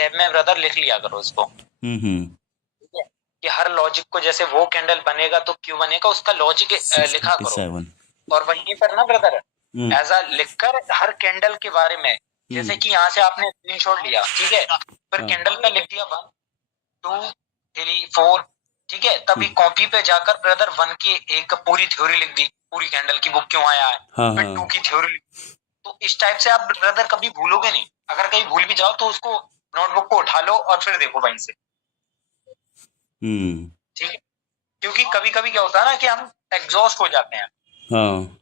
Tab में brother लिख लिया करो इसको, ठीक है, कि हर लॉजिक को जैसे वो कैंडल बनेगा तो क्यों बनेगा उसका लॉजिक लिखा करो। 637 और वहीं पर ना ब्रदर एज अ लिखकर हर कैंडल के बारे में, जैसे कि यहाँ से आपने स्क्रीनशॉट लिया, ठीक है, फिर कैंडल पे लिख दिया 1 2 3 4, ठीक है, तभी कॉपी पे जाकर ब्रदर 1 की एक पूरी थ्योरी लिख दी, पूरी कैंडल की वो क्यों आया है, फिर 2 की थ्योरी लिख दी। तो इस टाइप से आप ब्रदर कभी भूलोगे नहीं, अगर कहीं भूल भी जाओ तो उसको नोटबुक को उठा लो और फिर देखो वहीं से, ठीक है, क्योंकि कभी कभी क्या होता है ना कि हम एग्जॉस्ट हो जाते हैं। हाँ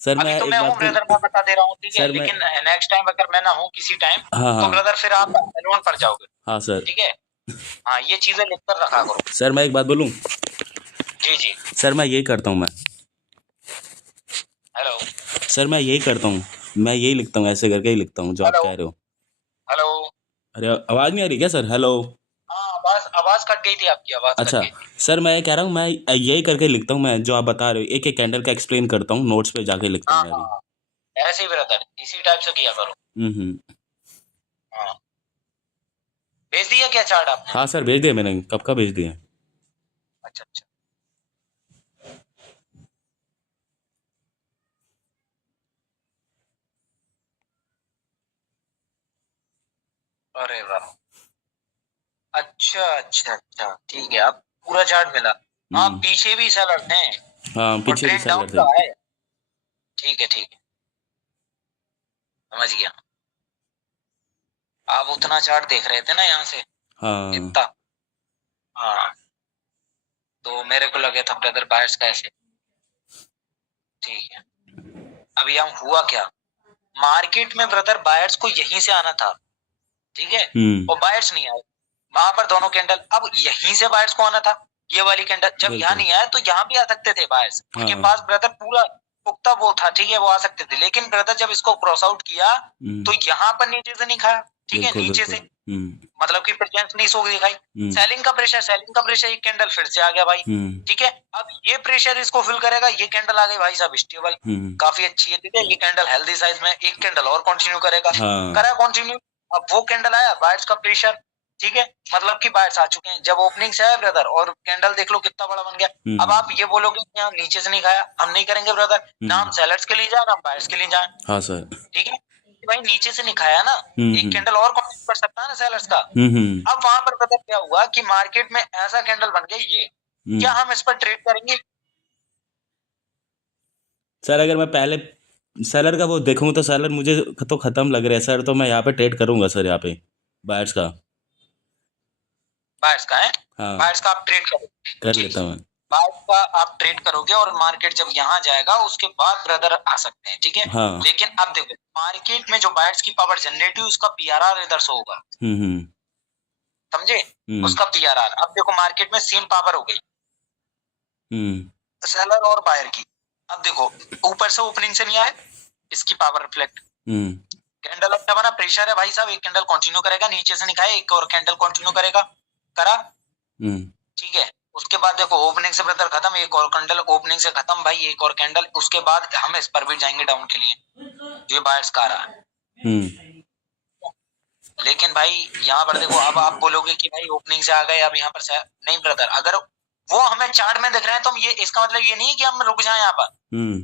सर, अभी मैं तो एक मैं हूँ बात को ब्रदर, मैं बता दे रहा हूँ, ठीक है, सर मैं लेकिन नेक्स्ट टाइम अगर मैं ना हूँ किसी टाइम, हाँ तो हाँ ब्रदर फिर आप एलोन पड़ जाओगे, हाँ सर। ठीक है। हाँ, ये चीजें लिख कर रखा करो। सर मैं एक बात बोलूं? जी जी। सर मैं यही करता हूँ मैं हेलो सर मैं यही करता हूँ, मैं यही लिखता हूँ, ऐसे करके ही लिखता हूँ जो आप हेलो कह रहे हो। हेलो। अरे आवाज़ नहीं आ रही क्या सर? हेलो। हाँ, आवाज आवाज कट गई थी, आपकी आवाज कट अच्छा गई थी। सर, मैं ये कह रहा हूँ, मैं यही करके लिखता हूँ, मैं जो आप बता रहे हो एक एक कैंडल का एक्सप्लेन करता हूँ, नोट्स पे जाके लिखता हाँ हूँ मैं भी। हाँ, ऐसे ही ब्रदर, इसी टाइप से किया करो। हम्म। हाँ, भेज दिया क्या चार्ट आपने? हाँ सर, भेज दिया मैंने, कब का भेज दिया। अच्छा अच्छा। अरे वाह, अच्छा अच्छा अच्छा, ठीक है, अब पूरा चार्ट मिला। हाँ, पीछे भी सेलर्स हैं हाँ और पीछे भी ट्रेंड डाउन सेलर थे। का है। ठीक है ठीक है, समझ गया। आप उतना चार्ट देख रहे थे ना यहाँ से, हाँ इतना। हाँ, तो मेरे को लगे था ब्रदर बायर्स का ऐसे। ठीक है, अभी हम हुआ क्या, मार्केट में ब्रदर बायर्स को यहीं से आना था, ठीक है, और बायर्स नहीं आए वहां पर दोनों कैंडल। अब यहीं से बायर्स को आना था, ये वाली कैंडल जब यहाँ बिल्कुल। नहीं आया तो यहाँ भी आ सकते थे बायर्स, उनके हाँ। पास ब्रदर पूरा पुख्ता वो था, ठीक है, वो आ सकते थे, लेकिन ब्रदर जब इसको क्रॉस आउट किया तो यहाँ पर नीचे से नहीं खाया, ठीक है, बिल्कुल नीचे बिल्कुल। से, मतलब कि प्रेजेंस नहीं सो दिखाई। सेलिंग का प्रेशर एक कैंडल फिर से आ गया भाई, ठीक है, अब ये प्रेशर इसको फिल करेगा, ये कैंडल आ गई भाई साहब स्टेबल, काफी अच्छी है, ठीक है, ये कैंडल हेल्दी साइज में, एक कैंडल और कंटिन्यू करेगा, हाँ। करा कंटिन्यू। अब वो कैंडल आया बायर्स का प्रेशर, ठीक है, मतलब कि बायर्स आ चुके हैं, जब ओपनिंग से आया ब्रदर और कैंडल देख लो कितना बड़ा बन गया। अब आप ये बोलोगे कि यहाँ नीचे से नहीं खाया, हम नहीं करेंगे ब्रदर, ना हम सेलर्स के लिए जाए ना बायर्स के लिए जाए, हाँ सर। ठीक है, कि भाई नीचे से नहीं खाया ना, एक कैंडल और कंप्लीट कर सकता है ना सेलर्स का। अब वहां पर पता क्या हुआ कि मार्केट में ऐसा कैंडल बन गया ये, क्या हम इस पर ट्रेड करेंगे? सर अगर मैं पहले सेलर का वो देखूँ तो सेलर मुझे तो खत्म लग रहा है सर, तो मैं यहाँ पे ट्रेड करूंगा सर, यहाँ पे बायर्स का। बायर्स का है, हाँ बायर्स का आप ट्रेड करोगे, कर ठीक लेता है, हूँ। बायर्स का आप ट्रेड करोगे और मार्केट जब यहाँ जाएगा उसके बाद ब्रदर आ सकते हैं, ठीक है, हाँ। लेकिन अब देखो मार्केट में जो बायर्स की पावर जनरेट हुई उसका पीआरआर इधर से होगा, हम्म। समझे, उसका पीआरआर। अब देखो मार्केट में सेम पावर हो गई सेलर और बायर की। अब देखो ऊपर से ओपनिंग से नहीं आए, इसकी पावर रिफ्लेक्ट, कैंडल अच्छा बना, प्रेशर है भाई साहब, एक कैंडल कंटिन्यू करेगा, नीचे से नहीं खाए, एक और कैंडल कंटिन्यू करेगा, करा, ठीक है, उसके बाद देखो ओपनिंग से ब्रदर खत्म, एक और कैंडल ओपनिंग से खत्म भाई, एक और कैंडल, उसके बाद हम इस पर भी जाएंगे डाउन के लिए, जो बायर्स का आ रहा है। लेकिन भाई यहाँ पर देखो, अब आप बोलोगे कि भाई ओपनिंग से आ गए, अब यहाँ पर नहीं ब्रदर, अगर वो हमें चार्ट में दिख रहे हैं तो हम ये, इसका मतलब ये नहीं है कि हम रुक जाए यहाँ पर,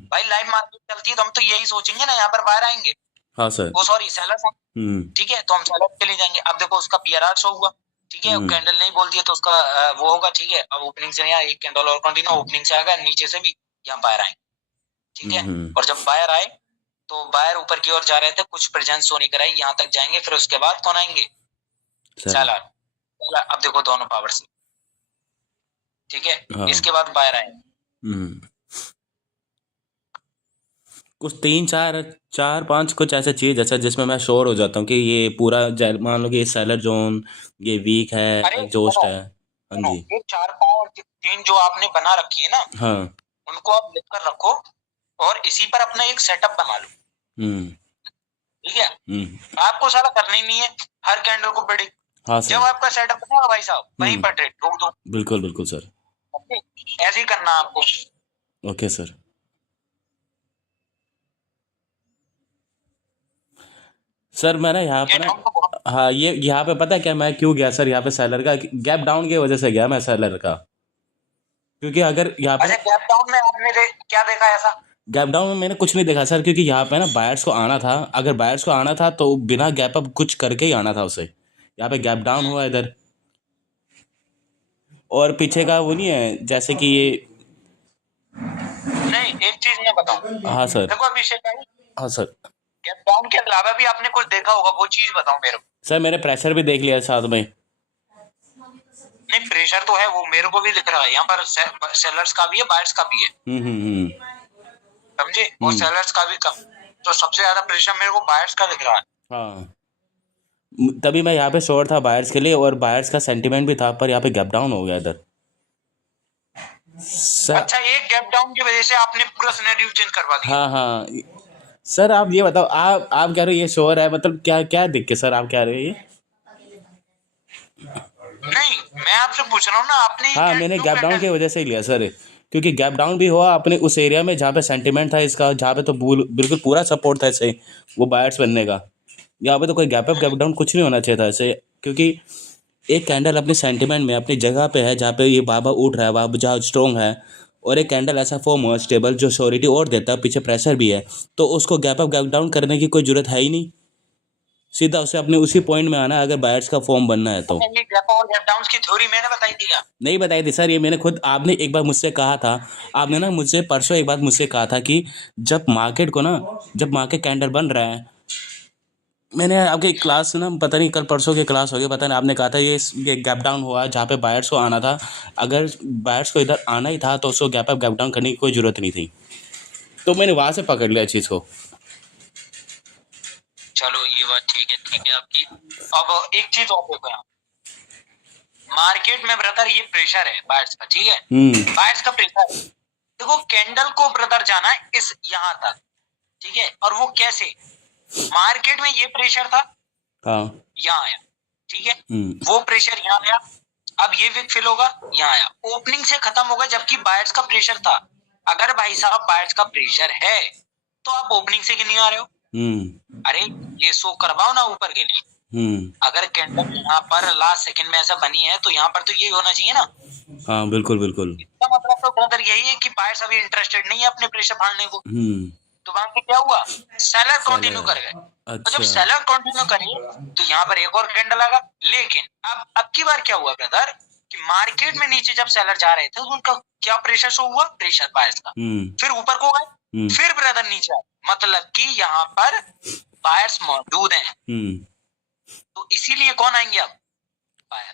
भाई लाइव मार्केट चलती है तो हम तो यही सोचेंगे ना यहाँ पर बाहर आएंगे, हाँ सर। वो सॉरी सेलर्स, ठीक है, तो हम सेलर्स के लिए जाएंगे। अब देखो उसका पीआरआर शो हुआ, ठीक है, कैंडल नहीं बोल दिया तो उसका वो होगा, ठीक है, अब ओपनिंग से नहीं आया, एक कैंडल और कंटिन्यू, ओपनिंग से आ गया, नीचे से भी यहाँ बाहर आए, ठीक है, और जब बाहर आए तो बायर ऊपर की ओर जा रहे थे, कुछ प्रेजेंस शो नहीं कराई, यहाँ तक जाएंगे, फिर उसके बाद कौन आएंगे, सेलर। अब देखो दोनों पावर से, ठीक है, हाँ। इसके बाद बायर आए, कुछ 3 4 5 कुछ ऐसा चीज अच्छा जिसमें मैं श्योर हो जाता हूँ कि ये पूरा मान लो कि ये सेलर जोन ये वीक है, अरे एग्जॉस्ट सुनो है। हाँ सुनो, जी। ये 4 5 3 जो आपने बना रखी है ना, हाँ। उनको आप लिख कर रखो और इसी पर अपना एक सेटअप बना लो, ठीक है, आपको सारा करना ही नहीं है हर कैंडल को प्रेडिक्ट, हाँ जब सर। आपका सेटअप बनेगा भाई साहब वहीं पर ट्रेड रोक दो, बिल्कुल बिल्कुल सर। ऐसे ही करना आपको। Okay sir. सर मैंने यहाँ पे ये ना, डाउन को बहुत हाँ ये यहाँ पे पता है क्या मैं क्यों गया सर, यहाँ पे सेलर का गैप डाउन की वजह से गया मैं सेलर का, क्योंकि अगर यहाँ पे ना, अच्छा, गैप डाउन में आपने क्या देखा ऐसा? गैप डाउन में मैंने कुछ नहीं देखा सर, क्योंकि यहाँ पे ना बायर्स को आना था, अगर बायर्स को आना था तो बिना गैप अप कुछ करके ही आना था उसे। यहाँ पे गैप डाउन हुआ इधर, और पीछे का वो नहीं है जैसे कि ये। नहीं, एक चीज मैं बताऊं, हाँ सर। देखो अभिषेक भाई, हाँ सर। गैप डाउन के अलावा भी आपने कुछ देखा होगा, वो चीज बताओ मेरे को। सर मैंने प्रेशर भी देख लिया साथ में। नहीं, प्रेशर तो है, वो मेरे को भी दिख रहा है यहाँ पर, सेलर्स का भी है, बायर्स का भी है, समझे, और सेलर्स का भी कम, तो सबसे ज्यादा प्रेशर मेरे को बायर्स का दिख रहा है। हाँ तभी मैं यहाँ पे श्योर था बायर्स के लिए, और बायर्स का सेंटीमेंट भी था, पर यहाँ पे गैप डाउन हो गया इधर सर। अच्छा, एक गैप डाउन की वजह से आपने पूरा सिनेरियो चेंज करवा दिया। हाँ हाँ सर, आप ये बताओ, आप कह रहे हो ये श्योर है, मतलब क्या क्या दिख के सर आप कह रहे हो ये? नहीं, मैं आपसे पूछ रहा हूँ ना, आपने हाँ मैंने गैप डाउन की वजह से ही लिया सर, क्योंकि गैप डाउन भी हुआ अपने उस एरिया में जहाँ पे सेंटीमेंट था इसका, जहाँ पे तो बिल्कुल पूरा सपोर्ट था इसे वो बायर्स बनने का। यहाँ पे तो कोई गैप अप गैप डाउन कुछ नहीं होना चाहिए था इसे, क्योंकि एक कैंडल अपने सेंटीमेंट में अपनी जगह पे है जहाँ पे ये बाबा उठ रहा है, बाबा जहाँ स्ट्रॉन्ग है, और एक कैंडल ऐसा फॉर्म हुआ स्टेबल जो श्योरिटी और देता है, पीछे प्रेशर भी है, तो उसको गैप अप गैप डाउन करने की कोई जरूरत है ही नहीं, सीधा उसे अपने उसी पॉइंट में आना है अगर बायर्स का फॉर्म बनना है तो। ये गैप और गैप डाउन की थ्योरी मैंने बताई थी क्या? नहीं बताई थी सर, ये मैंने खुद, आपने एक बार मुझसे कहा था, आपने ना मुझसे परसों एक बात मुझसे कहा था कि जब मार्केट को ना, जब मार्केट कैंडल बन रहा है, मैंने आपके क्लास ना, पता नहीं कल परसों की क्लास हो गई पता नहीं, आपने कहा था ये गैप डाउन हुआ जहाँ पे बायर्स को आना था, अगर बायर्स को इधर आना ही था तो उसको गैप अप गैप डाउन करने की कोई ज़रूरत नहीं थी, तो मैंने वहाँ से पकड़ लिया चीज़ को। चलो ये बात ठीक है आपकी। अब एक चीज और देखो, यहाँ मार्केट में ब्रदर ये प्रेशर है बायर्स का, ठीक है, बायर्स का प्रेशर है। देखो कैंडल को ब्रदर जाना है इस यहाँ तक, ठीक है, और वो कैसे, मार्केट में ये प्रेशर था, हाँ यहाँ आया, ठीक है, वो प्रेशर यहाँ आया, अब ये विक फिल होगा, यहाँ आया, ओपनिंग से खत्म होगा, जबकि बायर्स का प्रेशर था। अगर भाई साहब बायर्स का प्रेशर है तो आप ओपनिंग से क्यों नहीं आ रहे हो? अरे ये शो करवाओ ना ऊपर के लिए। अगर कैंडल यहाँ पर लास्ट सेकंड में ऐसा बनी है तो यहाँ पर तो ये होना चाहिए ना। हाँ बिल्कुल बिल्कुल, इसका मतलब तो ब्रदर यही है कि बायर्स अभी इंटरेस्टेड नहीं है अपने प्रेशर फाड़ने को। तो वहां पे क्या हुआ, सेलर कंटिन्यू कर गए। तो जब सेलर कंटिन्यू करे तो यहाँ पर एक और कैंडल आएगा। लेकिन अब की बार क्या हुआ ब्रदर कि मार्केट में नीचे जब सेलर जा रहे थे तो उनका क्या प्रेशर शो हुआ, प्रेशर बायर्स का, फिर ऊपर को गए, फिर ब्रदर नीचे आए, मतलब कि यहाँ पर बायर्स मौजूद हैं। तो इसीलिए कौन आएंगे अब,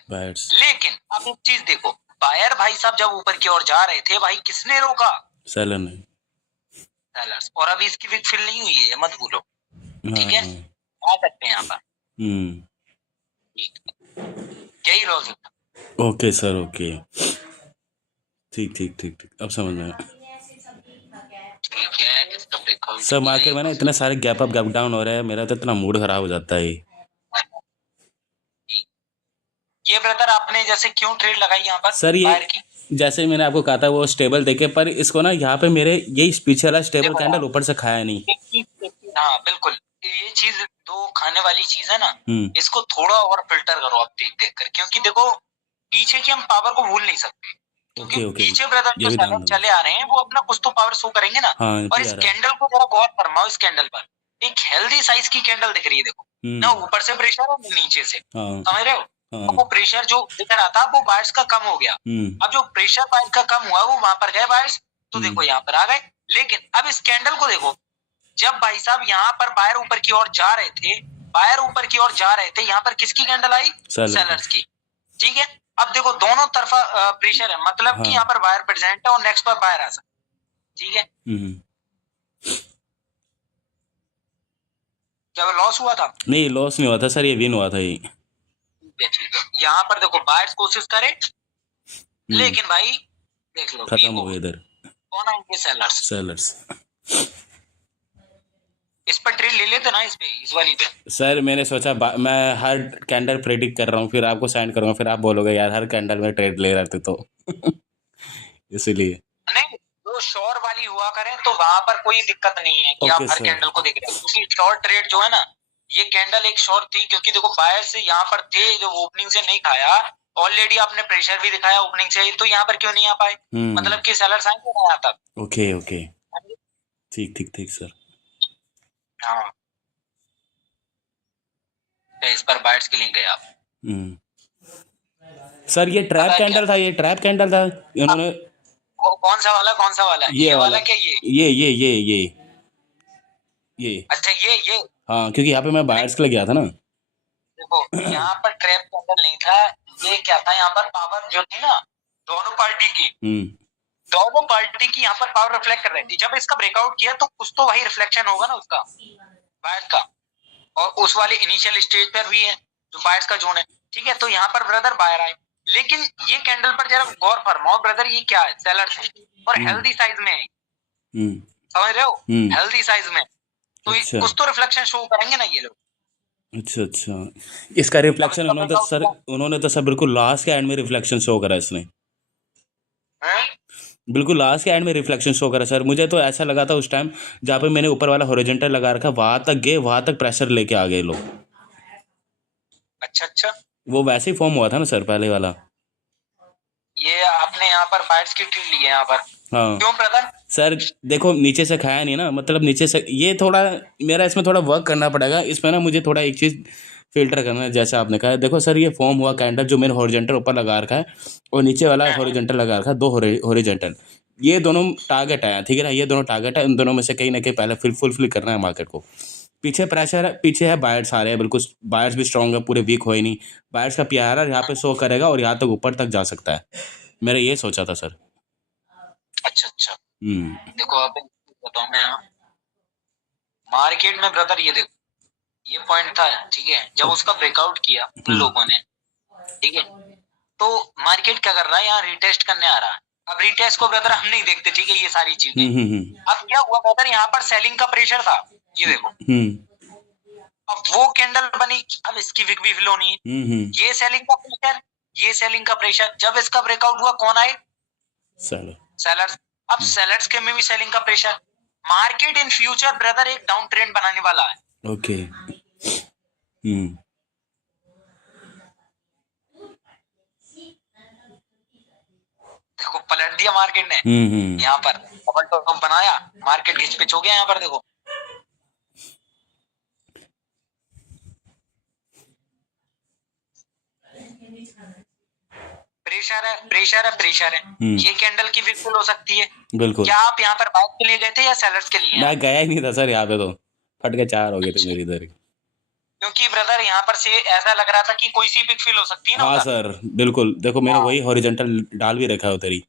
बायर्स। लेकिन अब एक चीज देखो, बायर भाई साहब जब ऊपर की ओर जा रहे थे भाई किसने रोका, सेलर ने, सेलर्स। और अभी इसकी विक फिल नहीं हुई है, मत भूलो, ठीक है, आ सकते हैं यहाँ पर, यही लॉजिक। ओके सर ओके, ठीक ठीक ठीक ठीक, अब समझ में आया। ठीक है, सर मार्केट में ना इतने सारे गैप अप गैप डाउन हो रहे हैं, मेरा तो इतना मूड खराब हो जाता है। ये ब्रदर आपने जैसे क्यों ट्रेड लगाई यहाँ पर सर, ये जैसे मैंने आपको कहा था वो स्टेबल देखे, पर इसको ना यहाँ पे मेरे यही पीछे वाला स्टेबल कैंडल ऊपर से खाया नहीं। हाँ बिल्कुल, ये चीज दो खाने वाली चीज है ना, इसको थोड़ा और फिल्टर करो आप देख देख कर, क्योंकि देखो पीछे की हम पावर को भूल नहीं सकते, क्योंकि पीछे ब्रदर जो सेलर चले आ रहे हैं वो अपना कुछ तो पावर शो करेंगे ना। और इस कैंडल को जरा गौर फरमाओ, इस कैंडल पर एक हेल्दी साइज की कैंडल दिख रही है, देखो ना ऊपर से प्रेशर है नीचे से, समझ रहे हो, वो प्रेशर जो दिख रहा था वो बायर्स का कम हो गया। अब जो प्रेशर बायर्स का कम हुआ वो वहां पर गए बायर्स, तो देखो यहाँ पर आ गए। लेकिन अब इस कैंडल को देखो, जब भाई साहब यहाँ पर बायर ऊपर की ओर जा रहे थे, बायर ऊपर की ओर जा रहे थे, यहाँ पर किसकी कैंडल आई, सेलर्स की, ठीक है। अब देखो दोनों तरफा प्रेशर है, मतलब कि यहाँ पर बायर प्रेजेंट है और नेक्स्ट पर बायर आ सकता, ठीक है। क्या लॉस हुआ था? नहीं लॉस नहीं हुआ था सर, ये विन हुआ था ये। यहाँ पर देखो बायर्स कोशिश करे, लेकिन भाई देख लो खत्म हो गया इधर, कौन आएंगे, सेलर्स। सेलर्स इस पर ट्रेड ले लेते ना, इस पे, इस वाली पे। सर मैंने सोचा मैं हर कैंडल प्रेडिक्ट कर रहा हूँ, फिर आपको सेंड करूंगा, फिर आप बोलोगे यार हर कैंडल में ट्रेड ले रहे थे तो इसीलिए। नहीं, जो शॉर्ट वाली हुआ करें तो वहां पर कोई दिक्कत नहीं है कि आप हर कैंडल को देख रहे हैं, क्योंकि शॉर्ट ट्रेड जो है ना ये कैंडल एक शॉर्ट थी, क्योंकि देखो बायर से यहाँ पर थे जो ओपनिंग से नहीं खाया, ऑलरेडी आपने प्रेशर भी दिखाया ओपनिंग से, तो यहाँ पर क्यों नहीं आ पाए? मतलब कि सेलर्स आएंगे ना यहाँ तक। ओके ओके, ठीक ठीक ठीक सर। हाँ, तो इस पर बायर्स के लिए गए आप। सर ये ट्रैप पता है कैंडल था, ये ट्रैप कैंडल था इन्होंने। कौन सा वाला, कौन सा वाला? ये वाला वाला क्या? ये अच्छा, ये हाँ, क्योंकि यहाँ पे मैं बायर्स के लिए गया था ना। देखो यहाँ पर ट्रैप कैंडल नहीं था, ये क्या था, यहाँ पर पावर जो थी ना दोनों पार्टी की, दोनों पार्टी की यहाँ पर पावर रिफ्लेक्ट कर रही थी। जब इसका ब्रेकआउट किया तो कुछ तो वही रिफ्लेक्शन होगा ना उसका, बायर्स का, और उस वाले इनिशियल स्टेज पर भी है जो बायर्स का जोन है, ठीक है। तो यहाँ पर ब्रदर बायर आए, लेकिन ये कैंडल पर जरा गौर फरमाओ ब्रदर, ये क्या है? सेलर्स है और हेल्दी साइज में है, समझ रहे हो? हेल्दी साइज में, तो अच्छा। कुछ तो रिफ्लेक्शन शो करेंगे ना ये लोग। अच्छा अच्छा, इसका रिफ्लेक्शन उन्होंने तो सर बिल्कुल लास्ट के एंड में रिफ्लेक्शन शो करा इसने, बिल्कुल लास्ट के एंड में रिफ्लेक्शन शो करा सर। मुझे तो ऐसा लगा था उस टाइम जहाँ पे मैंने ऊपर वाला हॉरिजॉन्टल लगा रखा, वहां तक गए, वहां तक प्रेशर लेके आ गए लोग। अच्छा अच्छा, वो वैसे ही फॉर्म हुआ था ना सर पहले वाला। ये आपने यहाँ पर बायर्स की ट्री ली है यहाँ पर। हाँ क्यों ब्रदर? सर देखो नीचे से खाया नहीं ना, मतलब नीचे से ये थोड़ा मेरा इसमें थोड़ा वर्क करना पड़ेगा इसमें ना, मुझे थोड़ा एक चीज़ फिल्टर करना है जैसे आपने कहा। देखो सर ये फॉर्म हुआ कैंडल जो मैंने हॉरिजॉन्टल ऊपर लगा रखा है और नीचे वाला हॉरिजॉन्टल लगा रखा है, दो हॉरिजॉन्टल, ये दोनों टारगेट है, ठीक है ना, ये दोनों टारगेट है, इन दोनों में से कहीं ना कहीं पहले फुलफिल करना है मार्केट को। पीछे प्रेशर है, पीछे है बायर्स आ रहे हैं, बिल्कुल बायर्स भी स्ट्रॉन्ग है, पूरे वीक हो ही नहीं। बायर्स का पीआरआर यहाँ पे शो करेगा और यहाँ तक ऊपर तक जा सकता है, मेरा ये सोचा था सर। अच्छा अच्छा, देखो अब बताऊं मैं, मार्केट में ब्रदर ये देखो, ये पॉइंट था, ठीक है, जब उसका ब्रेकआउट किया उन लोगों ने, ठीक है, तो मार्केट क्या कर रहा है, यहाँ रिटेस्ट करने आ रहा है। अब रिटेस्ट को ब्रदर हम नहीं देखते, ठीक है, ये सारी चीजें। अब क्या हुआ ब्रदर, यहाँ पर सेलिंग का प्रेशर था, ये देखो, अब वो कैंडल बनी, अब इसकी विक भी फिल होनी है, ये सेलिंग का प्रेशर, ये सेलिंग का प्रेशर, जब इसका ब्रेकआउट हुआ कौन आए? सेलर्स। अब सेलर्स के में भी सेलिंग का pressure, market in future brother एक डाउन ट्रेंड बनाने वाला है। ओके। देखो पलट दिया मार्केट ने, यहाँ पर डबल टॉप बनाया, मार्केट घिच पिच हो गया यहाँ पर, देखो प्रेशर है, प्रेशर है, प्रेशर है। ये कैंडल की विक हो सकती है बिल्कुल। क्या आप यहाँ पर बाइक के लिए गए थे या सेलर्स के लिए? मैं गया ही नहीं था सर, यहाँ पे तो फट के चार हो गए थे मेरी इधर, क्योंकि ब्रदर यहाँ पर से ऐसा लग रहा था कि कोई सी पिक फील हो सकती है ना। हाँ सर बिल्कुल, देखो मैंने वही हॉरिजॉन्टल डाल भी रखा है उधर ही।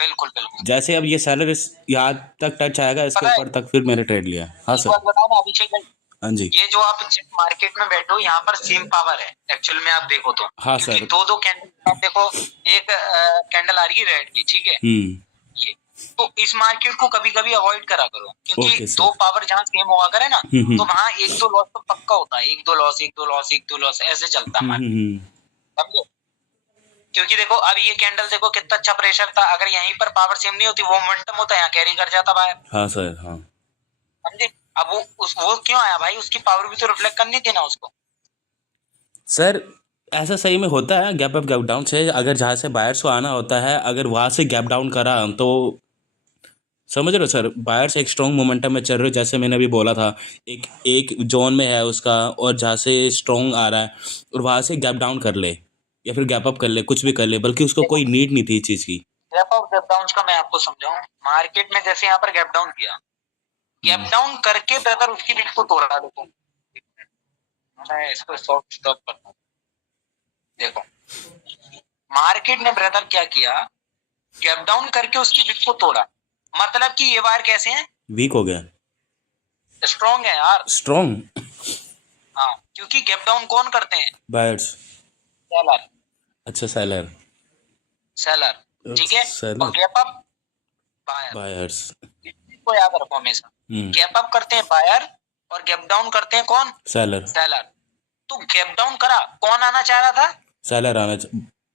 बिल्कुल बिल्कुल, जैसे अब ये सेलर यहाँ तक टच आएगा इसके ऊपर तक, फिर मैंने ट्रेड लिया। हाँ सर बताओ ना अभिषेक भाई, हाँ जी, ये जो आप मार्केट में बैठो यहाँ पर सेम पावर है एक्चुअल में, आप देखो तो। हाँ सर दो कैंडल, आप देखो एक कैंडल आ रही है रेड की, ठीक है, ये तो इस मार्केट को कभी कभी अवॉइड करा करो, क्योंकि दो पावर जहाँ सेम हुआ करे ना, तो वहाँ एक दो लॉस तो पक्का होता है, एक दो लॉस, एक दो लॉस, एक दो लॉस, ऐसे चलता है, समझो। क्योंकि देखो अब ये कैंडल देखो कितना अच्छा प्रेशर था, अगर यहीं पर पावर सेम नहीं होती, वो मोमेंटम होता है यहाँ कैरी कर जाता बाहर। हाँ सर, हाँ समझे। अब वो क्यों आया भाई, उसकी पावर भी तो रिफ्लेक्ट करनी थी ना उसको। सर ऐसा सही में होता है गैप अप गैप डाउन से, अगर जहाँ से बायर्स को आना होता है, अगर वहाँ से गैप डाउन करा तो समझ रहे हो सर, बायर्स एक स्ट्रॉन्ग मोमेंटम में चल रहे हो, जैसे मैंने अभी बोला था, एक जोन में है उसका, और जहाँ से स्ट्रॉन्ग आ रहा है और वहाँ से गैप डाउन कर ले या फिर गैप अप कर ले, कुछ भी कर ले, बल्कि उसको कोई नीड नहीं थी इस चीज़ की। गैप अप गैप डाउन का मैं आपको समझाऊं, मार्केट में जैसे यहाँ पर गैप डाउन किया, गैप डाउन करके ब्रदर उसकी बिट को तोड़ा। देखो मैं इसको स्टॉप करता हूँ। देखो मार्केट ने ब्रदर क्या किया, गैप डाउन करके उसकी बिट को तोड़ा, मतलब कि ये वायर कैसे हैं, वीक हो गया, स्ट्रॉन्ग है यार, स्ट्रॉन्ग। हाँ, क्योंकि गैप डाउन कौन करते हैं, बायर्स, सेलर। अच्छा सेलर, सेलर ठीक है, और गैप अप बायर्स, इसको याद रखो हमेशा। गैप अप करते हैं बायर और गैप डाउन करते हैं कौन, सेलर, सेलर। तो गैप डाउन करा, कौन आना चाह रहा था, सेलर आना,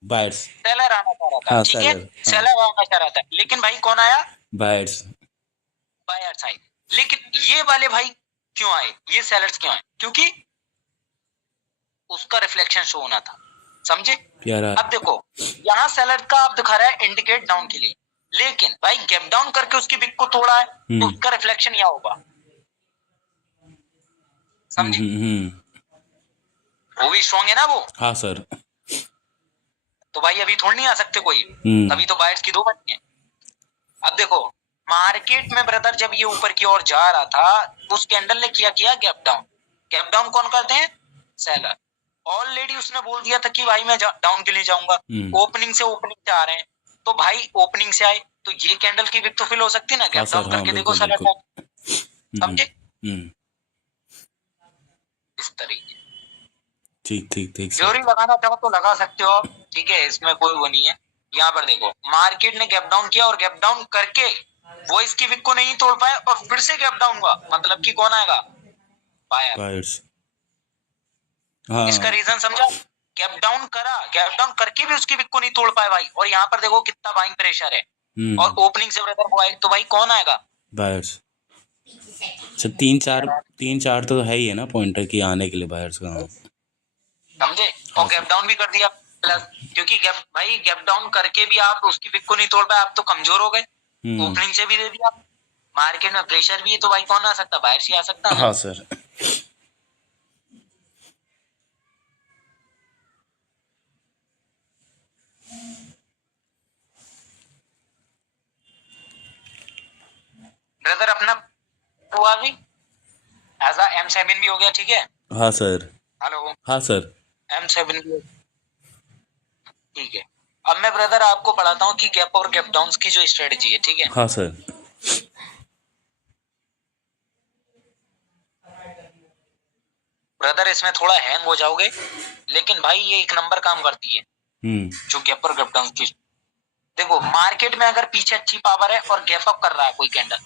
बायर्स, सेलर आना चाह रहा था, ठीक है, सेलर आना चाह रहा था, लेकिन भाई कौन आया, बायर्स, बायर्स आए। लेकिन ये वाले भाई क्यों आए, ये सेलर्स क्यों आए, क्योंकि उसका रिफ्लेक्शन शो होना था, समझे। प्यारा। अब देखो यहाँ सेलर का आप दिखा रहा है इंडिकेट डाउन के लिए, लेकिन भाई गैप डाउन करके उसकी बिग को तोड़ा है तो उसका रिफ्लेक्शन यहाँ होगा, समझे। वो भी स्ट्रॉन्ग है ना वो। हाँ सर। तो भाई अभी थोड़ी नहीं आ सकते कोई, अभी तो बायर्स की दो बनी है। अब देखो मार्केट में ब्रदर जब ये ऊपर की ओर जा रहा था उस कैंडल ने किया गैप डाउन। गैप डाउन कौन करते हैं, सेलर। ऑलरेडी उसने बोल दिया था कि भाई मैं डाउन के लिए जाऊंगा, ओपनिंग से आ रहे हैं, तो भाई ओपनिंग से आए तो ये कैंडल की विक तो फिल हो सकती है ना, गैप डाउन करके देखो सेलर को, समझे। इस तरीके ठीक ठीक ठीक थ्योरी लगाना चाहो तो लगा सकते हो आप, ठीक है, इसमें कोई वो नहीं है। यहाँ पर देखो मार्केट ने गैप डाउन किया और गैप डाउन करके वो इसकी विक को नहीं तोड़ पाए और फिर से गैप डाउन हुआ, मतलब कि कौन आएगा, बायर्स। हाँ। इसका रीजन समझा, गैप डाउन करा, गैप डाउन करके भी उसकी विक को नहीं तोड़ पाए भाई, और यहाँ पर देखो कितना बाइंग प्रेशर है और ओपनिंग से ब्रदर वो आए तो भाई कौन आएगा, बायर्स। अच्छा तीन चार तो है ही है ना पॉइंटर की आने के लिए बायर्स का, समझे। और गैप डाउन भी कर दिया प्लस, क्योंकि गैप डाउन करके भी आप उसकी विक को नहीं तोड़ पाए, आप तो कमजोर हो गए, ओपनिंग से भी दे दिया, मार्केट में प्रेशर भी है, तो भाई कौन आ सकता, बायर्स ही आ सकता है। हाँ सर। ब्रदर अपना हुआ भी ऐसा M7 भी हो गया, ठीक है। हाँ सर। हेलो। हाँ सर। M7 भी, ठीक है। अब मैं ब्रदर आपको पढ़ाता हूँ कि गैप और गैप डाउन की जो स्ट्रेटजी है, ठीक है। हाँ सर। ब्रदर इसमें थोड़ा हैंग हो जाओगे, लेकिन भाई ये एक नंबर काम करती है जो गैप और गैप डाउन की। देखो मार्केट में अगर पीछे अच्छी पावर है और गैप अप कर रहा है कोई कैंडल,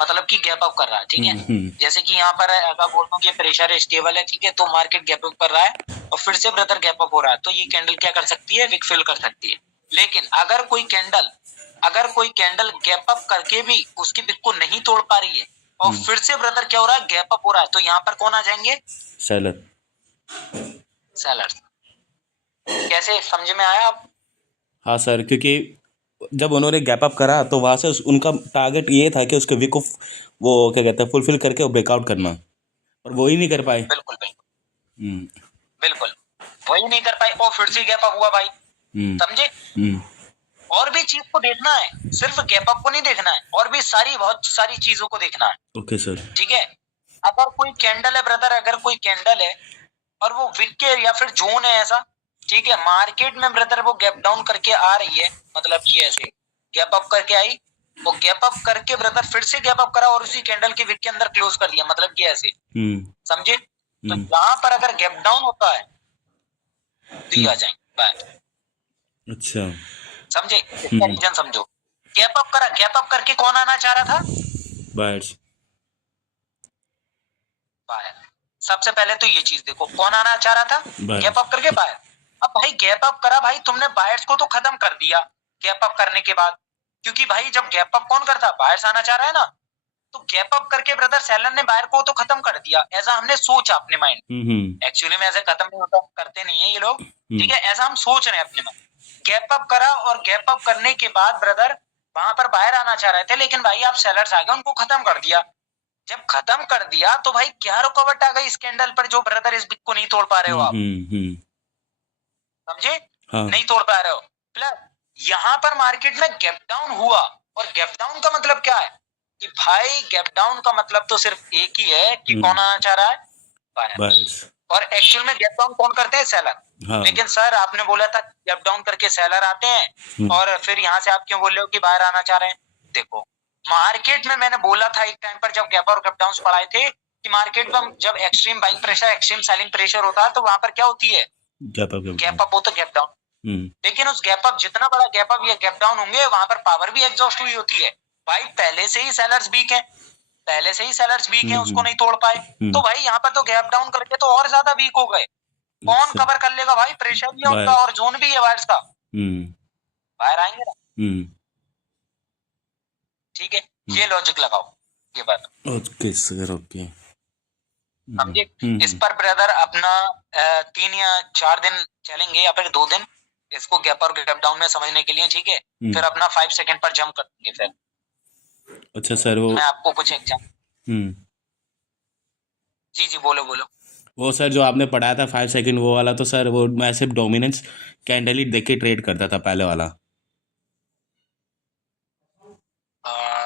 मतलब कि गैप अप कर रहा है, ठीक है। जैसे कि यहाँ पर अगर बोलूं कि प्रेशर स्टेबल है, ठीक है, तो मार्केट गैप अप कर रहा है और फिर से ब्रदर गैप अप हो रहा है, तो ये कैंडल क्या कर सकती है, विक फिल कर सकती है। लेकिन अगर कोई कैंडल गैप अप करके भी उसकी विक को नहीं तोड़ पा रही है और फिर से ब्रदर क्या हो रहा है, गैप अप हो रहा है, तो यहाँ पर कौन आ जाएंगे, सेलर। कैसे समझ में आया आप। हाँ सर, क्योंकि जब उन्होंने गैप अप करा तो वहां से उनका टारगेट ये था कि उसके विक को वो क्या कहते हैं फुलफिल करके ब्रेकआउट करना, और वो ही नहीं कर पाए। बिल्कुल बिल्कुल वही नहीं कर पाए और फिर से गैप अप हुआ भाई, समझे। और भी चीज को देखना है, सिर्फ गैप अप को नहीं देखना है, और भी बहुत सारी चीजों को देखना है। Okay sir. ठीक है, अगर कोई कैंडल है ब्रदर, अगर कोई कैंडल है और वो विक के या फिर जोन है ऐसा, ठीक है, मार्केट में ब्रदर वो गैप डाउन करके आ रही है, मतलब कि ऐसे गैप अप करके आई, वो गैप अप करके ब्रदर फिर से गैप अप करा और उसी कैंडल के विक के अंदर क्लोज कर दिया, मतलब कि ऐसे, समझे। तो यहाँ पर अगर गैप डाउन होता है तो ये आ जाएंगे बाय। अच्छा, समझे, इसका रीजन समझो। गैप अप करा, गैप अप करके कौन आना चाह रहा था, बायर्स। बायर। सबसे पहले तो ये चीज देखो, कौन आना चाह रहा था, गैप अप करके बायर। अब भाई गैप अप करा, भाई तुमने बायर्स को तो खत्म कर दिया गैप अप करने के बाद, क्योंकि भाई जब गैप अप कौन करता, बायर्स आना चाह रहा है ना, तो गैप अप करके ब्रदर सेलर ने बायर को तो खत्म कर दिया, ऐसा हमने सोचा अपने माइंड। एक्चुअली में ऐसे खत्म नहीं होता, करते नहीं है ये लोग, ठीक है, ऐसा हम सोच रहे हैं अपने में। गैप अप करा और गैप अप करने के बाद ब्रदर वहां पर बायर आना चाह रहे थे, लेकिन भाई आप सेलर्स आ गए, उनको खत्म कर दिया। जब खत्म कर दिया तो भाई क्या रुकावट आ गई इस कैंडल पर, जो ब्रदर इस बिग को नहीं तोड़ पा रहे हो आप, समझे। हाँ। नहीं तोड़ पा रहे हो, प्लस यहाँ पर मार्केट में गैप डाउन हुआ, और गैप डाउन का मतलब क्या है कि भाई गैप डाउन का मतलब तो सिर्फ एक ही है कि कौन आना चाह रहा है, बायर्स। और एक्चुअल में गैप डाउन कौन करते हैं, सेलर। हाँ। लेकिन सर आपने बोला था गैप डाउन करके सेलर आते हैं और फिर यहाँ से आप क्यों बोल रहे हो कि बाहर आना चाह रहे हैं। देखो मार्केट में मैंने बोला था एक टाइम पर जब गैप और गैप डाउन पढ़ाए थे कि मार्केट में जब extreme buying pressure, extreme selling pressure होता है तो वहां पर क्या होती है, गैप अप हो तो गैप डाउन। लेकिन उस गैप अप, जितना बड़ा गैप अप या गैप डाउन होंगे वहां पर पावर भी एग्जॉस्ट हुई होती है। भाई पहले से ही सेलर्स वीक है, उसको नहीं तोड़ पाए, तो भाई यहाँ पर तो गैप डाउन करके तो और ज्यादा वीक हो गए। कौन कवर कर लेगा भाई, प्रेशर भी है उनका और जोन भी है वायर्स का, बाहर आएंगे ना। ठीक है, ये लॉजिक लगाओ, ये बात। Okay sir, okay. समझे। इस पर ब्रदर अपना 3 या 4 दिन चलेंगे या फिर 2 दिन इसको गैप और गैप डाउन में समझने के लिए, ठीक है। फिर अपना 5 सेकंड पर जंप कर देंगे फिर। अच्छा सर, वो मैं आपको कुछ एग्जाम्पल। जी जी, बोलो बोलो। वो सर जो आपने पढ़ाया था 5 सेकंड वो वाला, तो सर वो मैं सिर्फ डोमिनेंस कैंडल ही देख के ट्रेड करता था पहले वाला।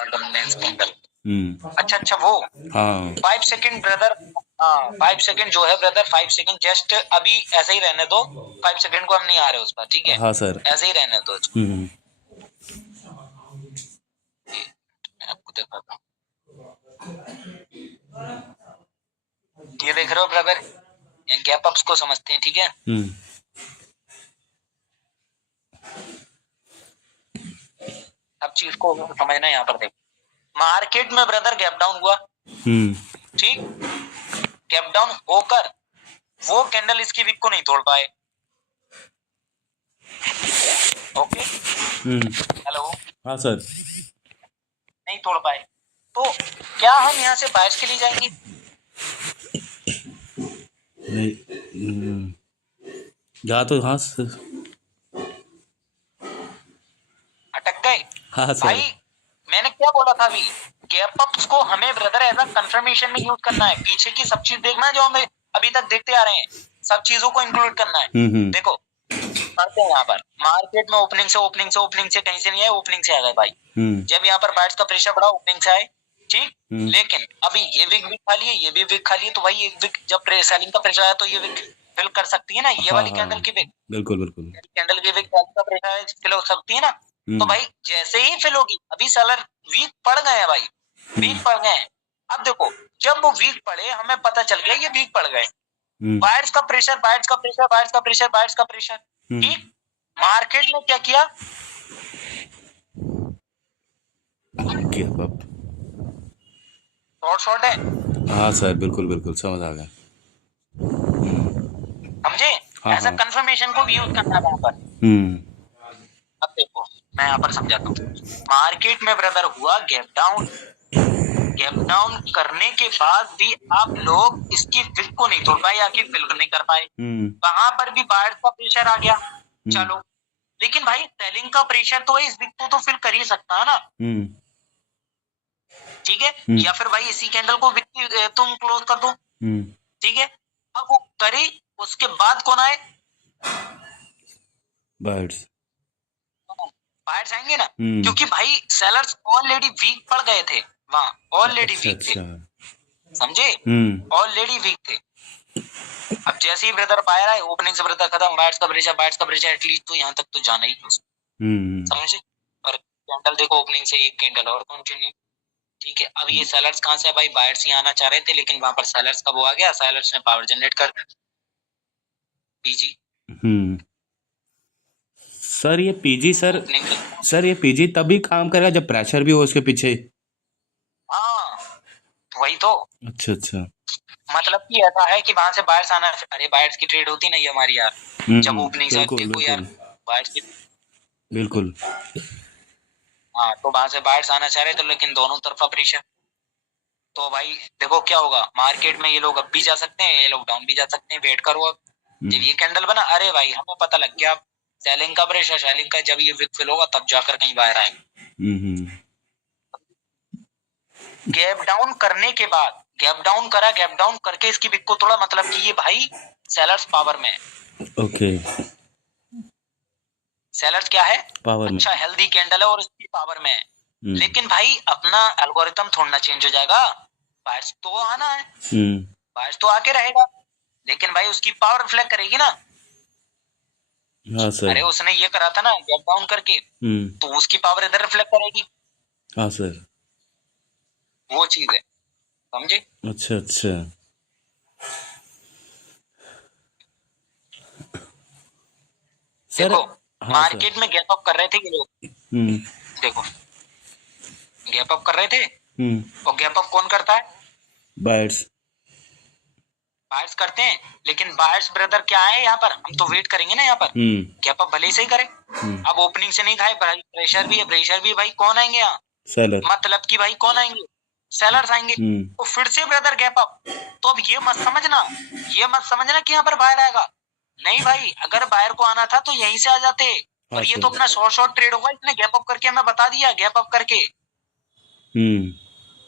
Dominance candle. अच्छा अच्छा, वो हाँ 5 सेकंड ब्रदर। हाँ 5 सेकंड जो है ब्रदर, 5 सेकंड जस्ट अभी ऐसे ही रहने दो। 5 सेकंड को हम नहीं आ रहे उस पर, ठीक है। हाँ सर। ऐसे ही रहने दो। मैं आपको दिखाता हूँ, ये देख रहे हो ब्रदर, गैप अप्स को समझते हैं, ठीक है। सब चीज को समझना है यहाँ पर। देखो मार्केट में ब्रदर गैप डाउन हुआ, ठीक। गैप डाउन होकर वो कैंडल इसकी विक को नहीं तोड़ पाए। Okay, hello. हाँ सर। नहीं तोड़ पाए तो क्या हम यहाँ से बायर्स के लिए जाएंगे? नहीं, जा तो हाँ सर। अटक गए। हाँ सर। भाई मैंने क्या बोला था अभी, गैप अप्स को हमें ब्रदर एज अ कंफर्मेशन में यूज करना है। पीछे की सब चीज देखना है जो हमें अभी तक देखते आ रहे हैं, सब चीजों को इंक्लूड करना है। देखो पढ़ते हैं यहाँ पर, मार्केट में ओपनिंग से कहीं से नहीं है, ओपनिंग से आ गए भाई। जब यहाँ पर बायर्स का प्रेशर बढ़ा, ओपनिंग से आए, ठीक। लेकिन अभी ये विक भी खाली है, ये भी विक खाली है, तो भाई एक विक जब सेलिंग का प्रेशर आया तो ये विक फिल कर सकती है ना, ये वाली कैंडल की विक। बिल्कुल बिल्कुल। कैंडल की विक का प्रेशर फिल हो सकती है ना। तो भाई जैसे ही फिल होगी, अभी सेलर वीक पड़ गए हैं भाई, वीक पड़ गए हैं। अब देखो जब वो वीक पड़े, हमें पता चल गया ये वीक पड़ गए। बायर्स का प्रेशर, ठीक। मार्केट ने क्या किया? शॉर्ट है। हाँ सर, बिल्कुल बिल्कुल समझ आ गया। समझे। ऐसा कंफर्मेशन को भी यूज करना है वहां पर। अब देखो मैं यहाँ पर समझाता हूँ। मार्केट में ब्रदर हुआ गैप डाउन, गैप डाउन करने के बाद भी आप लोग इसकी विक को नहीं तोड़ पाए या कि फिल नहीं कर पाए। वहां पर भी बायर्स का प्रेशर आ गया, चलो। लेकिन भाई सेलिंग का प्रेशर तो है, इस विक को तो फिल कर ही सकता है ना, ठीक है। या फिर भाई इसी कैंडल को विक तुम क्लोज कर दो, ठीक है। अब वो करे, उसके बाद कौन आए? बायर्स आएंगे ना, क्योंकि भाई सेलर्स ऑलरेडी वीक पड़ गए थे वहां, ऑलरेडी वीक थे, समझे, ऑलरेडी वीक थे। अब जैसे ही ब्रदर बायर आए, ओपनिंग से ब्रदर खत्म, बायर्स का प्रेशर एटलीस्ट तो यहाँ तक तो जाना ही, समझे। और कैंडल देखो, ओपनिंग से एक कैंडल और कंटिन्यू, ठीक है। अब ये सेलर्स कहाँ से है भाई? बायर्स ही आना चाह रहे थे, लेकिन वहां पर सेलर्स का वो आ गया, सेलर्स ने पावर जनरेट कर पीजी। सर ये पीजी सर ये पीजी तभी काम करेगा जब प्रेशर भी हो उसके पीछे। हाँ वही तो। अच्छा अच्छा, मतलब कि ऐसा है कि वहां से बायर्स आना, अरे बायर्स की ट्रेड होती नहीं हमारी यार, जब ओपनिंग से देखो यार बायर्स की, बिल्कुल। हाँ तो वहां से बायर्स आना चाह रहे थे, लेकिन दोनों तरफा प्रेशर। तो भाई देखो क्या होगा, मार्केट में ये लोग अब भी जा सकते हैं, ये लोग डाउन भी जा सकते हैं। वेट करो, अब जब ये कैंडल बना, अरे भाई हमें पता लग गया सेलिंग का प्रेशर, सेलिंग का, जब ये विक फिल होगा तब जाकर कहीं बाहर आएंगे। गैप डाउन करने के बाद, गैप डाउन करा, गैप डाउन करके इसकी विक को तोड़ा, मतलब कि ये भाई सेलर्स पावर में है। ओके, सेलर्स क्या है? पावर अच्छा में, हेल्दी कैंडल है और इसकी पावर में है। लेकिन भाई अपना एल्गोरिथम थोड़ा चेंज हो जाएगा, बायर्स तो आना है, बायर्स तो आके रहेगा, लेकिन भाई उसकी पावर रिफ्लेक्ट करेगी ना। हाँ सर। अरे उसने ये करा था ना गैप डाउन करके, तो उसकी पावर इधर रिफ्लेक्ट करेगी। हाँ सर, वो चीज है, समझे। अच्छा अच्छा। सर देखो हाँ मार्केट में गैप अप कर रहे थे ये लोग, देखो गैप अप कर रहे थे, और गैप अप कौन करता है? बायर्स, बायर्स करते हैं। लेकिन बायर्स ब्रदर क्या है यहाँ पर, हम तो वेट करेंगे ना यहाँ पर, गैप अप भले ही सही करे। अब ओपनिंग से नहीं खाए, प्रेशर भी है, प्रेशर भी भाई कौन आएंगे यहाँ? सेलर, मतलब कि भाई कौन आएंगे? सेलर्स आएंगे तो फिर से ब्रदर गैप अप। तो अब ये मत समझना कि यहाँ पर बायर आएगा, नहीं भाई, अगर बायर को आना था तो यहीं से आ जाते। और ये तो अपना शॉर्ट ट्रेड होगा, इसने गैप अप करके हमें बता दिया, गैप अप करके,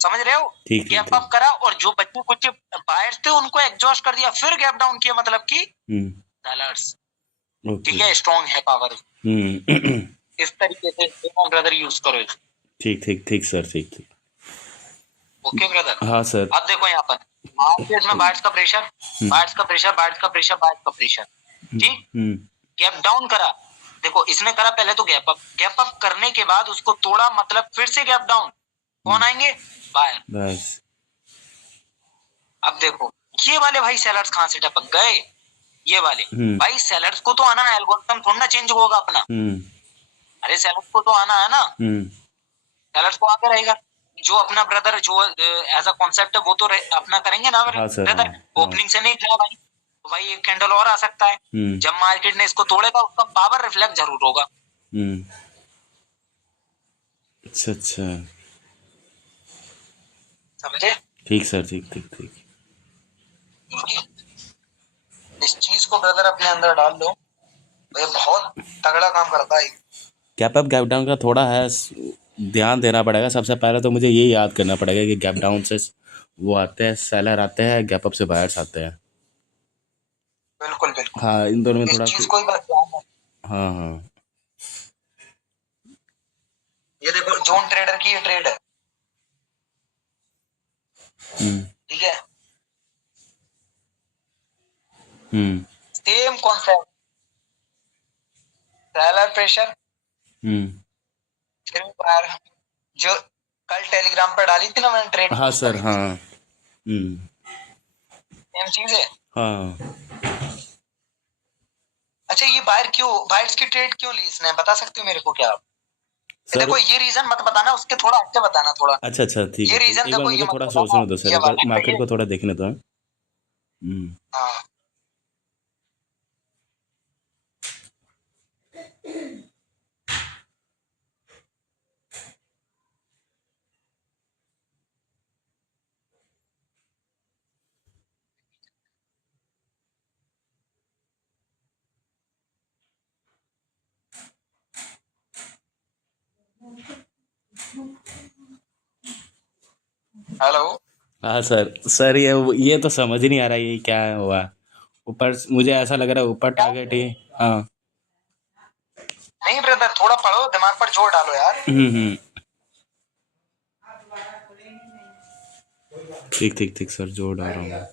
समझ रहे हो, गैप अप करा और जो बच्चे कुछ बायर्स थे उनको एग्जॉस्ट कर दिया, फिर गैप डाउन किया, मतलब कि सेलर्स, ठीक है, स्ट्रॉन्ग है पावर। इस तरीके से ब्रदर यूज करो। ठीक सर, ठीक। Okay brother. हाँ सर। अब देखो यहाँ पर मार्केट में बायर्स का प्रेशर, ठीक, गैप डाउन करा, देखो इसने करा पहले तो गैप अप करने के बाद उसको तोड़ा, मतलब फिर से गैप डाउन, कौन आएंगे, बायर। बस अब देखो ये वाले भाई सेलर्स कहां से टपक गए, ये वाले भाई सेलर्स को तो आना है, एल्गोरिथम थोड़ा ना चेंज होगा अपना, अरे सेलर्स को तो आना है ना, सेलर्स को आगे रहेगा, जो अपना ब्रदर जो एज अ कॉन्सेप्ट है वो तो अपना करेंगे ना ब्रदर। ओपनिंग से नहीं गया भाई, तो भाई एक कैंडल और आ सकता है, जब मार्केट ने इसको तोड़ेगा उसका पावर रिफ्लेक्ट जरूर होगा। अच्छा, समझे? ठीक सर, ठीक। इस चीज को ब्रदर अपने अंदर डाल लो, ये बहुत तगड़ा काम करता है। गैप अप गैप डाउन का थोड़ा है ध्यान देना पड़ेगा। सबसे पहले तो मुझे ये याद करना पड़ेगा कि गैप डाउन से वो आते हैं, सेलर आते हैं, गैप अप से बायर्स आते हैं। बिल्कुल। हाँ, इन दोनों में थोड़ा चीज कोई बात नहीं। हाँ। ये देखो जोन ट्रेडर की ये ट्रेड है, ठीक है, सेम कॉन्सेप्ट, सेलर प्रेशर, फिर बायर, जो कल टेलीग्राम पर डाली थी ना मैंने ट्रेड। हाँ सर, हाँ। सेम चीज है। हाँ। अच्छा, ये बायर्स की ट्रेड क्यों ली इसने, बता सकते हो मेरे को क्या आप? देखो ये रीजन मत बताना, उसके थोड़ा आगे बताना थोड़ा। अच्छा, ठीक है। ये रीजन देखो, मुझे थोड़ा सोचने दो सर, मार्केट को थोड़ा देखने दो। हाँ, हेलो। हाँ सर, ये तो समझ ही नहीं आ रहा ये क्या हुआ। ऊपर मुझे ऐसा लग रहा है ऊपर टारगेट ही। हाँ, नहीं ब्रदर, थोड़ा पढ़ो, दिमाग पर जोर डालो यार। ठीक सर, जोर डाल रहा हूँ।